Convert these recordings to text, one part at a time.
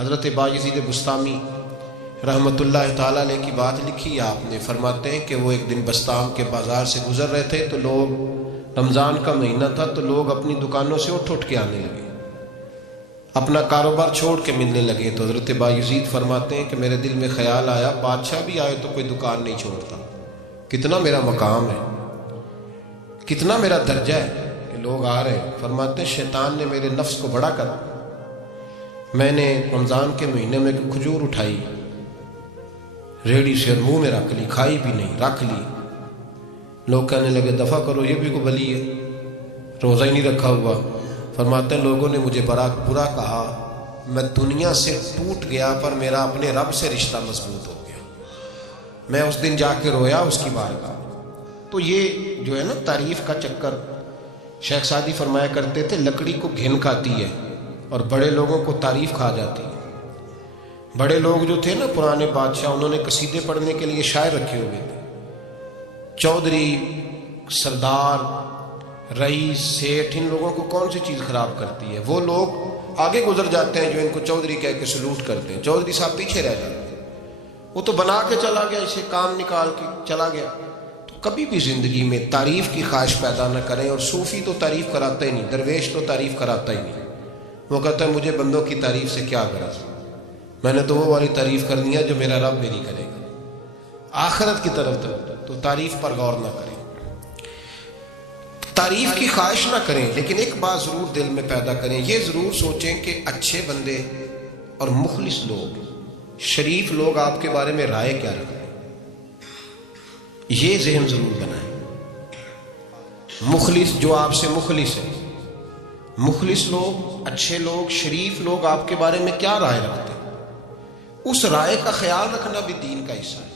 حضرت بایزید بسطامی رحمۃ اللہ تعالیٰ علیہ کی بات لکھی آپ نے، فرماتے ہیں کہ وہ ایک دن بسطام کے بازار سے گزر رہے تھے تو لوگ، رمضان کا مہینہ تھا تو لوگ اپنی دکانوں سے اٹھ اٹھ کے آنے لگے، اپنا کاروبار چھوڑ کے ملنے لگے۔ تو حضرت بایزید فرماتے ہیں کہ میرے دل میں خیال آیا بادشاہ بھی آئے تو کوئی دکان نہیں چھوڑتا، کتنا میرا مقام ہے، کتنا میرا درجہ ہے کہ لوگ آ رہے ہیں۔ فرماتے ہیں شیطان نے میرے نفس کو بڑا کر، میں نے رمضان کے مہینے میں کھجور اٹھائی، ریڑھی سے منہ میں رکھ لی، کھائی بھی نہیں، رکھ لی۔ لوگ کہنے لگے دفع کرو، یہ بھی کو بلی ہے، روزہ ہی نہیں رکھا ہوا۔ فرماتے ہیں لوگوں نے مجھے برا کہا، میں دنیا سے ٹوٹ گیا پر میرا اپنے رب سے رشتہ مضبوط ہو گیا۔ میں اس دن جا کے رویا اس کی بارگاہ۔ تو یہ جو ہے نا تعریف کا چکر، شیخ سعدی فرمایا کرتے تھے لکڑی کو گھن کھاتی ہے اور بڑے لوگوں کو تعریف کھا جاتی ہے۔ بڑے لوگ جو تھے نا پرانے بادشاہ، انہوں نے قصیدے پڑھنے کے لیے شاعر رکھے ہوئے تھے، چودھری، سردار، رئیس، سیٹھ، ان لوگوں کو کون سی چیز خراب کرتی ہے؟ وہ لوگ آگے گزر جاتے ہیں جو ان کو چودھری کہہ کے سلوٹ کرتے ہیں، چودھری صاحب پیچھے رہ جاتے ہیں، وہ تو بنا کے چلا گیا، اسے کام نکال کے چلا گیا۔ تو کبھی بھی زندگی میں تعریف کی خواہش پیدا نہ کریں، اور صوفی تو تعریف کراتا ہی نہیں، درویش تو تعریف کراتا ہی نہیں۔ وہ کہتا ہے مجھے بندوں کی تعریف سے کیا غرض، میں نے تو وہ والی تعریف کرنی ہے جو میرا رب میری کرے گا، آخرت کی طرف تو تعریف پر غور نہ کریں، تعریف کی خواہش نہ کریں، لیکن ایک بات ضرور دل میں پیدا کریں، یہ ضرور سوچیں کہ اچھے بندے اور مخلص لوگ، شریف لوگ آپ کے بارے میں رائے کیا رکھتے ہیں، یہ ذہن ضرور بنائیں۔ مخلص جو آپ سے مخلص ہے، مخلص لوگ، اچھے لوگ، شریف لوگ آپ کے بارے میں کیا رائے رکھتے ہیں، اس رائے کا خیال رکھنا بھی دین کا حصہ ہے۔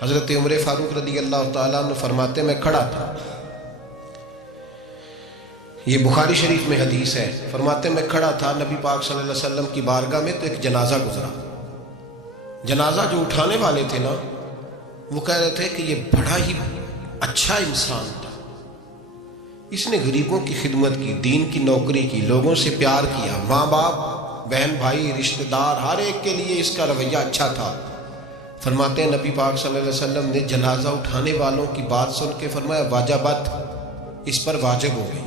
حضرت عمر فاروق رضی اللہ تعالیٰ عنہ فرماتے میں کھڑا تھا، یہ بخاری شریف میں حدیث ہے، فرماتے میں کھڑا تھا نبی پاک صلی اللہ علیہ وسلم کی بارگاہ میں تو ایک جنازہ گزرا۔ جنازہ جو اٹھانے والے تھے نا، وہ کہہ رہے تھے کہ یہ بڑا ہی اچھا انسان تھا، اس نے غریبوں کی خدمت کی، دین کی نوکری کی، لوگوں سے پیار کیا، ماں باپ، بہن بھائی، رشتہ دار، ہر ایک کے لیے اس کا رویہ اچھا تھا۔ فرماتے ہیں نبی پاک صلی اللہ علیہ وسلم نے جنازہ اٹھانے والوں کی بات سن کے فرمایا واجبت، اس پر واجب ہو گئی۔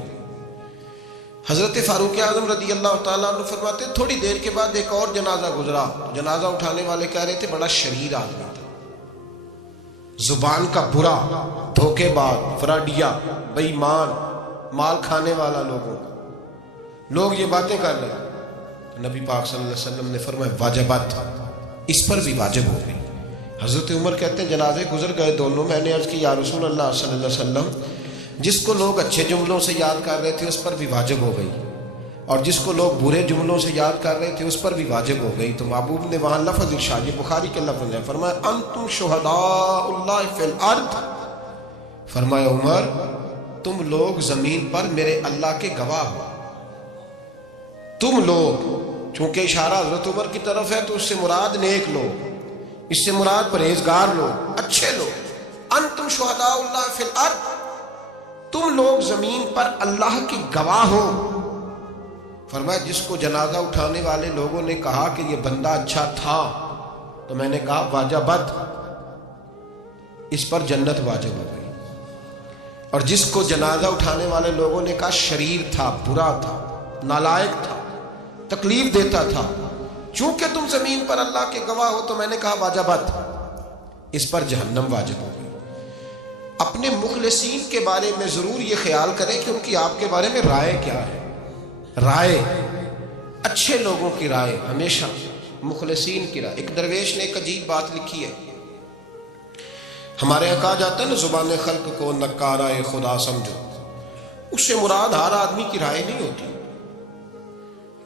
حضرت فاروق اعظم رضی اللہ تعالیٰ عنہ فرماتے ہیں تھوڑی دیر کے بعد ایک اور جنازہ گزرا، جنازہ اٹھانے والے کہہ رہے تھے بڑا شریر آدمی تھا، زبان کا برا، دھوکے باز، فراڈیا، بے ایمان، مال کھانے والا لوگوں کا، لوگ یہ باتیں کر رہے ہیں۔ نبی پاک صلی اللہ علیہ وسلم نے فرمایا واجبات، اس پر بھی واجب ہو گئی۔ حضرت عمر کہتے ہیں جنازے گزر گئے دونوں، میں نے عرض کی یا رسول اللہ صلی اللہ علیہ وسلم، جس کو لوگ اچھے جملوں سے یاد کر رہے تھے اس پر بھی واجب ہو گئی، اور جس کو لوگ برے جملوں سے یاد کر رہے تھے اس پر بھی واجب ہو گئی۔ تو محبوب نے وہاں لفظ ارشاد، یہ بخاری کے لفظ ہے، فرمایا انتم شہداء اللہ فی الارض، فرمایا عمر تم لوگ زمین پر میرے اللہ کے گواہ ہو، تم لوگ، چونکہ اشارہ حضرت عمر کی طرف ہے تو اس سے مراد نیک لوگ، اس سے مراد پرہیزگار لوگ، اچھے لوگ، انتم شہداء اللہ فی الارض، تم لوگ زمین پر اللہ کی گواہ ہو۔ فرمایا جس کو جنازہ اٹھانے والے لوگوں نے کہا کہ یہ بندہ اچھا تھا تو میں نے کہا واجبت، اس پر جنت واجب ہو گئی، اور جس کو جنازہ اٹھانے والے لوگوں نے کہا شریر تھا، برا تھا، نالائق تھا، تکلیف دیتا تھا، چونکہ تم زمین پر اللہ کے گواہ ہو تو میں نے کہا واجبت، اس پر جہنم واجب ہو گئی۔ اپنے مخلصین کے بارے میں ضرور یہ خیال کریں کہ ان کی آپ کے بارے میں رائے کیا ہے، رائے، اچھے لوگوں کی رائے، ہمیشہ مخلصین کی رائے۔ ایک درویش نے ایک عجیب بات لکھی ہے، ہمارے یہاں کہا جاتا ہے نا زبان خلق کو نکارہ خدا سمجھو، اس سے مراد ہر آدمی کی رائے نہیں ہوتی،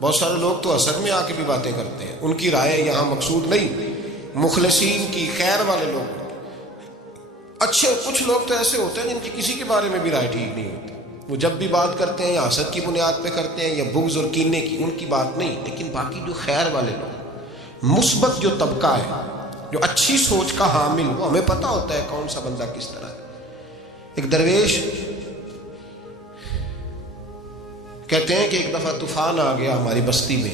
بہت سارے لوگ تو حسد میں آ کے بھی باتیں کرتے ہیں، ان کی رائے یہاں مقصود نہیں، مخلصین کی، خیر والے لوگ، اچھے۔ کچھ لوگ تو ایسے ہوتے ہیں جن کی کسی کے بارے میں بھی رائے ٹھیک نہیں ہوتی، وہ جب بھی بات کرتے ہیں یا حسد کی بنیاد پہ کرتے ہیں یا بغض اور کینے کی، ان کی بات نہیں، لیکن باقی جو خیر والے لوگ، مثبت جو طبقہ ہے، جو اچھی سوچ کا حامل، وہ ہمیں پتہ ہوتا ہے کون سا بندہ کس طرح ہے۔ ایک درویش کہتے ہیں کہ ایک دفعہ طوفان آ گیا ہماری بستی میں،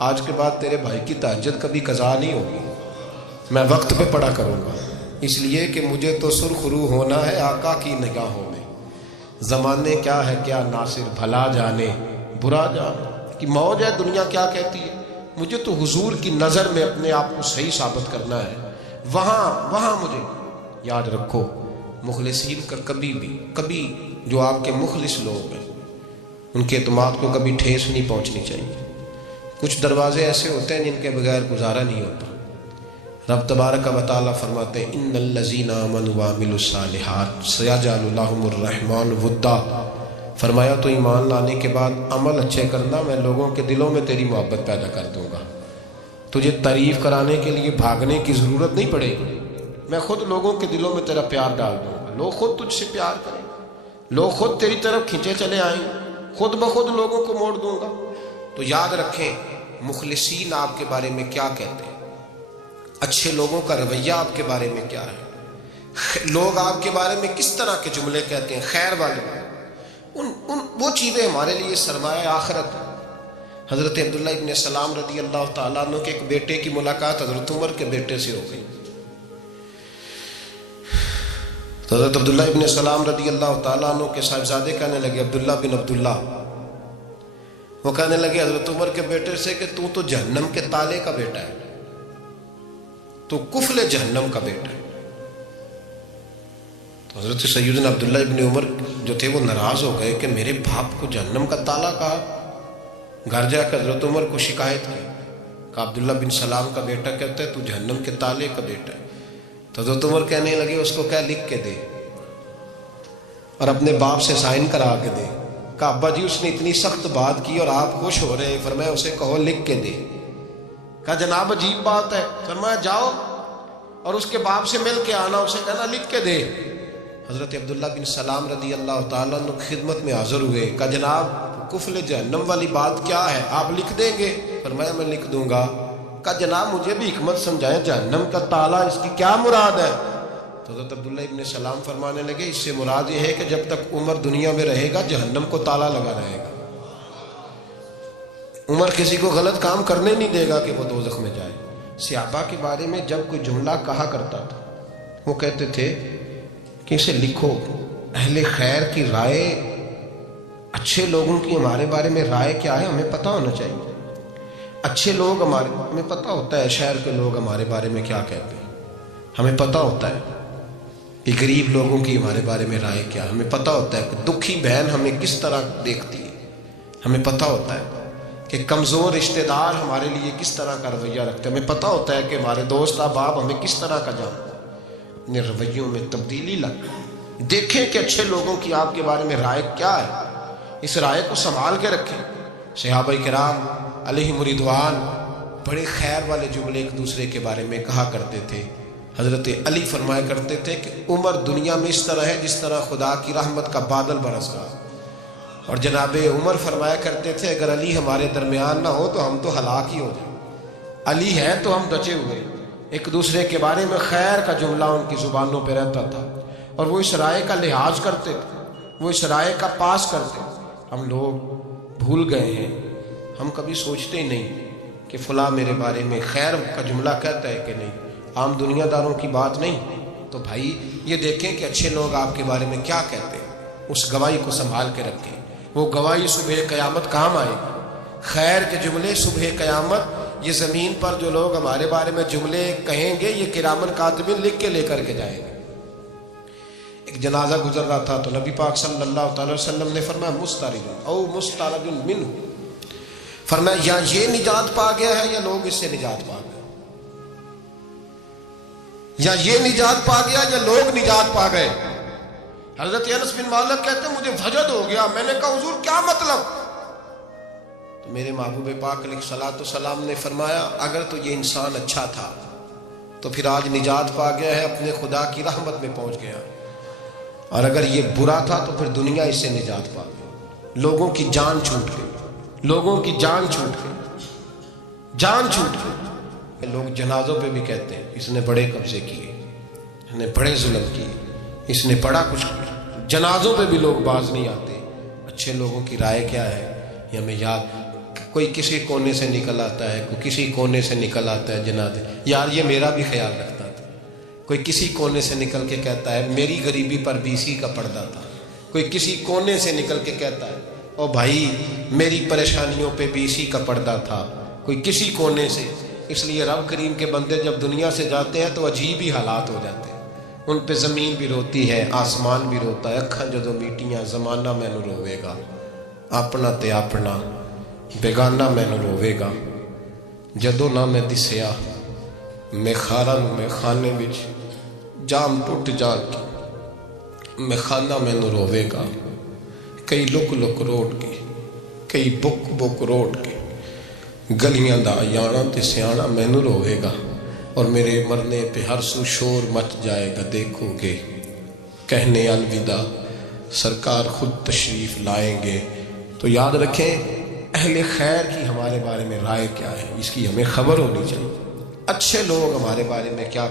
آج کے بعد تیرے بھائی کی تہجد کبھی قضا نہیں ہوگی، میں وقت پہ پڑھا کروں گا، اس لیے کہ مجھے تو سرخ رو ہونا ہے آقا کی نگاہوں میں۔ زمانے کیا ہے کیا ناصر، بھلا جانے برا جانے کہ موج ہے دنیا کیا کہتی ہے، مجھے تو حضور کی نظر میں اپنے آپ کو صحیح ثابت کرنا ہے۔ وہاں مجھے یاد رکھو، مخلصین کا کبھی جو آپ کے مخلص لوگ ہیں ان کے اعتماد کو کبھی ٹھیس نہیں پہنچنی چاہیے۔ کچھ دروازے ایسے ہوتے ہیں جن کے بغیر گزارا نہیں ہوتا۔ رب تبارک و تعالیٰ فرماتے ہیں ان الذین آمنوا وعملوا الصالحات سیجعل لهم الرحمن ودا، فرمایا تو ایمان لانے کے بعد عمل اچھے کرنا، میں لوگوں کے دلوں میں تیری محبت پیدا کر دوں گا۔ تجھے تعریف کرانے کے لیے بھاگنے کی ضرورت نہیں پڑے گی، میں خود لوگوں کے دلوں میں تیرا پیار ڈال دوں گا، لوگ خود تجھ سے پیار کریں، لوگ خود تیری طرف کھینچے چلے آئیں، خود بخود لوگوں کو موڑ دوں گا۔ تو یاد رکھیں مخلصین آپ کے بارے میں کیا کہتے ہیں، اچھے لوگوں کا رویہ آپ کے بارے میں کیا ہے، لوگ آپ کے بارے میں کس طرح کے جملے کہتے ہیں، خیر والے وہ چیزیں ہمارے لیے سرمایہ آخرت ہے۔ حضرت عبداللہ ابن سلام رضی اللہ تعالیٰ عنہ کے ایک بیٹے کی ملاقات حضرت عمر کے بیٹے سے ہو گئی۔ حضرت عبداللہ ابن سلام رضی اللہ تعالیٰ عنہ کے صاحبزادے کہنے لگے عبداللہ بن عبداللہ، وہ کہنے لگے حضرت عمر کے بیٹے سے کہ تو جہنم کے تالے کا بیٹا ہے، تو کفل جہنم کا بیٹا ہے۔ تو حضرت سیدنا عبداللہ ابن عمر جو تھے وہ ناراض ہو گئے کہ میرے باپ کو جہنم کا تالا کہا۔ گھر جا کر حضرت عمر کو شکایت کی، کہ عبداللہ بن سلام کا بیٹا کہتا ہے تو جہنم کے تالے کا بیٹا ہے۔ تو حضرت عمر کہنے لگے اس کو کیا لکھ کے دے اور اپنے باپ سے سائن کرا کے دے۔ کہا ابا جی اس نے اتنی سخت بات کی اور آپ خوش ہو رہے ہیں، فرمایا اسے کہو لکھ کے دے۔ کہا جناب عجیب بات ہے، فرمایا جاؤ اور اس کے باپ سے مل کے آنا، اسے کہنا لکھ کے دے۔ حضرت عبداللہ بن سلام رضی اللہ تعالیٰ عنہ خدمت میں حاضر ہوئے، کہا جناب کفل جہنم والی بات کیا ہے، آپ لکھ دیں گے؟ فرمایا میں لکھ دوں گا۔ کہا جناب مجھے بھی حکمت سمجھائیں، جہنم کا تالا اس کی کیا مراد ہے؟ تو حضرت عبداللہ ابن سلام فرمانے لگے اس سے مراد یہ ہے کہ جب تک عمر دنیا میں رہے گا جہنم کو تالا لگا رہے گا، عمر کسی کو غلط کام کرنے نہیں دے گا کہ وہ دوزخ میں جائے۔ صحابہ کے بارے میں جب کوئی جملہ کہا کرتا تھا وہ کہتے تھے کہ اسے لکھو، اہل خیر کی رائے، اچھے لوگوں کی ہمارے بارے میں رائے کیا ہے ہمیں پتہ ہونا چاہیے۔ اچھے لوگ ہمیں پتہ ہوتا ہے شہر کے لوگ ہمارے بارے میں کیا کہتے ہیں، ہمیں پتہ ہوتا ہے کہ غریب لوگوں کی ہمارے بارے میں رائے کیا ہے، ہمیں پتہ ہوتا ہے کہ دکھی بہن ہمیں کس طرح دیکھتی ہے، ہمیں پتہ ہوتا ہے کہ کمزور رشتہ دار ہمارے لیے کس طرح کا رویہ رکھتے ہیں، ہمیں پتہ ہوتا ہے کہ ہمارے دوست احباب ہمیں کس طرح کا جانتے ہیں۔ اپنے رویوں میں تبدیلی لائیں، دیکھیں کہ اچھے لوگوں کی آپ کے بارے میں رائے کیا ہے، اس رائے کو سنبھال کے رکھیں۔ صحابہ کرام علیہم رضوان بڑے خیر والے جملے ایک دوسرے کے بارے میں کہا کرتے تھے۔ حضرت علی فرمایا کرتے تھے کہ عمر دنیا میں اس طرح ہے جس طرح خدا کی رحمت کا بادل برس رہا، اور جناب عمر فرمایا کرتے تھے اگر علی ہمارے درمیان نہ ہو تو ہم تو ہلاک ہی ہو جائیں، علی ہے تو ہم بچے ہوئے۔ ایک دوسرے کے بارے میں خیر کا جملہ ان کی زبانوں پہ رہتا تھا، اور وہ اس رائے کا لحاظ کرتے تھے، وہ اس رائے کا پاس کرتے تھے۔ ہم لوگ بھول گئے ہیں، ہم کبھی سوچتے ہی نہیں کہ فلاں میرے بارے میں خیر کا جملہ کہتا ہے کہ نہیں، عام دنیا داروں کی بات نہیں۔ تو بھائی یہ دیکھیں کہ اچھے لوگ آپ کے بارے میں کیا کہتے ہیں، اس گواہی کو سنبھال کے رکھیں، وہ گواہی صبح قیامت کام آئے گی۔ خیر کے جملے صبح قیامت، یہ زمین پر جو لوگ ہمارے بارے میں جملے کہیں گے یہ کرامن کاتبین لکھ کے لے کر کے جائیں گے۔ ایک جنازہ گزر رہا تھا تو نبی پاک صلی اللہ تعالی وسلم نے فرمایا مسترد او مسترد منہ، فرمایا یا یہ نجات پا گیا ہے یا لوگ اس سے نجات پا گئے، یا یہ نجات پا گیا یا لوگ نجات پا گئے۔ حضرت انس بن مالک کہتے ہیں مجھے وجد ہو گیا، میں نے کہا حضور کیا مطلب؟ تو میرے محبوب پاک علیہ الصلوۃ والسلام نے فرمایا اگر تو یہ انسان اچھا تھا تو پھر آج نجات پا گیا ہے، اپنے خدا کی رحمت میں پہنچ گیا، اور اگر یہ برا تھا تو پھر دنیا اس سے نجات پا گئی۔ لوگوں کی جان چھوٹ گئی، لوگوں کی جان چھوٹ گئی، جان چھوٹ گئی۔ لوگ جنازوں پہ بھی کہتے ہیں اس نے بڑے قبضے کیے، اس نے بڑے ظلم کیے، اس نے بڑا کچھ کیا۔ جنازوں پہ بھی لوگ باز نہیں آتے۔ اچھے لوگوں کی رائے کیا ہے یہ ہمیں یاد، کوئی کسی کونے سے نکل آتا ہے، کوئی کسی کونے سے نکل آتا ہے جنازے. یار یہ میرا بھی خیال رکھتا تھا. کوئی کسی کونے سے نکل کے کہتا ہے میری غریبی پر BC کا پردہ تھا. کوئی کسی کونے سے نکل کے کہتا ہے او بھائی میری پریشانیوں پہ BC کا پردہ تھا. کوئی کسی کونے سے. اس لیے رب کریم کے بندے جب دنیا سے جاتے ہیں تو عجیب ہی حالات ہو جاتے ہیں. ان پہ زمین بھی روتی ہے، آسمان بھی روتا ہے. اکھاں جدو میٹیاں زمانہ مینوں روے گا، اپنا تے اپنا بیگانہ مینوں روے گا. جدو نہ میں دسیا میں خارا میں خانے وچ جام ٹوٹ جا کے میں خانہ مینوں روے گا. کئی لک لک روٹ کے، کئی بک بک روٹ کے گلیاں دا یانا تے سیانا مینوں روے گا. اور میرے مرنے پہ ہر سو شور مچ جائے گا. دیکھو گے کہنے الوداع سرکار خود تشریف لائیں گے. تو یاد رکھیں اہل خیر کی ہمارے بارے میں رائے کیا ہے، اس کی ہمیں خبر ہونی چاہیے. اچھے لوگ ہمارے بارے میں کیا